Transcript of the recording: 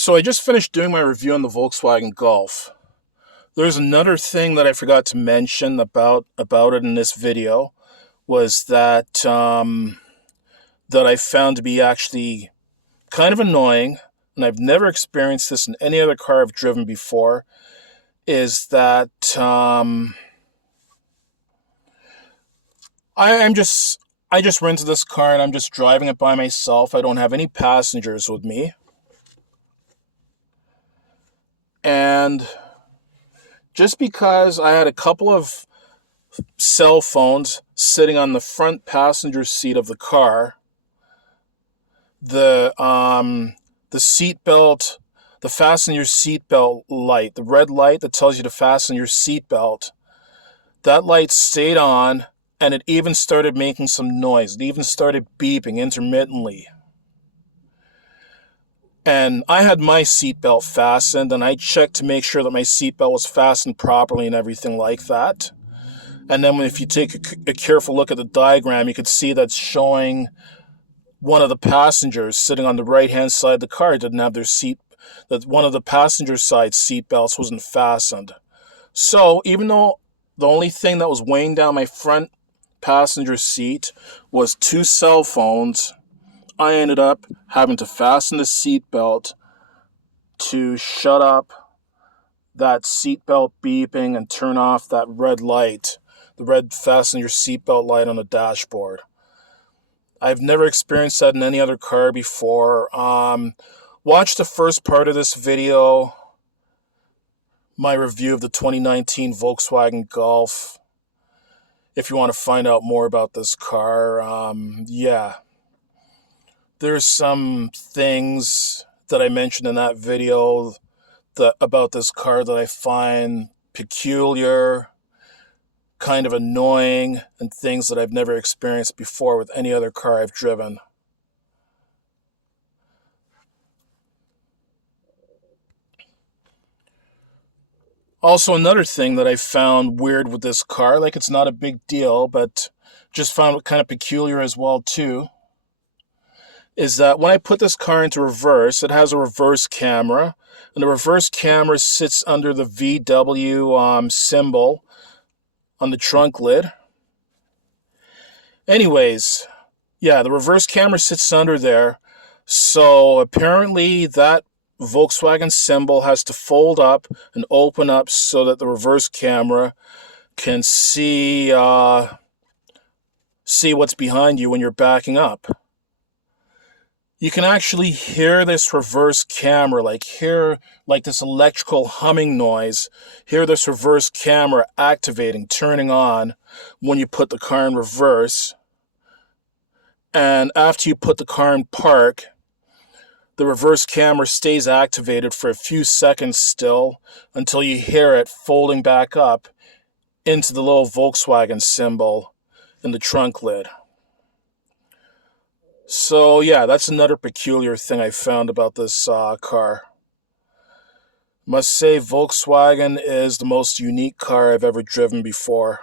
So I just finished doing my review on the Volkswagen Golf. There's another thing that I forgot to mention about it in this video was that I found to be actually kind of annoying, and I've never experienced this in any other car I've driven before, is that I just rented this car and I'm just driving it by myself. I don't have any passengers with me. And just because I had a couple of cell phones sitting on the front passenger seat of the car, the seat belt, the fasten your seatbelt light, the red light that tells you to fasten your seatbelt, that light stayed on, and it even started making some noise. It even started beeping intermittently. And I had my seatbelt fastened, and I checked to make sure that my seatbelt was fastened properly and everything like that. And then if you take a careful look at the diagram, you could see that's showing one of the passengers sitting on the right-hand side of the car didn't have their seat, that one of the passenger side seatbelts wasn't fastened. So even though the only thing that was weighing down my front passenger seat was two cell phones, I ended up having to fasten the seatbelt to shut up that seatbelt beeping and turn off that red light, the red fasten your seatbelt light on the dashboard. I've never experienced that in any other car before. Watch the first part of this video, my review of the 2019 Volkswagen Golf, if you want to find out more about this car. There's some things that I mentioned in that video about this car that I find peculiar, kind of annoying, and things that I've never experienced before with any other car I've driven. Also, another thing that I found weird with this car, like it's not a big deal, but just found it kind of peculiar as well too, is that when I put this car into reverse, it has a reverse camera, and the reverse camera sits under the VW symbol on the trunk lid. Anyways, yeah, the reverse camera sits under there, so apparently that Volkswagen symbol has to fold up and open up so that the reverse camera can see what's behind you when you're backing up. You can actually hear this reverse camera, hear this electrical humming noise, hear this reverse camera activating, turning on when you put the car in reverse. And after you put the car in park, the reverse camera stays activated for a few seconds still until you hear it folding back up into the little Volkswagen symbol in the trunk lid. So yeah, that's another peculiar thing I found about this car. Must say Volkswagen is the most unique car I've ever driven before.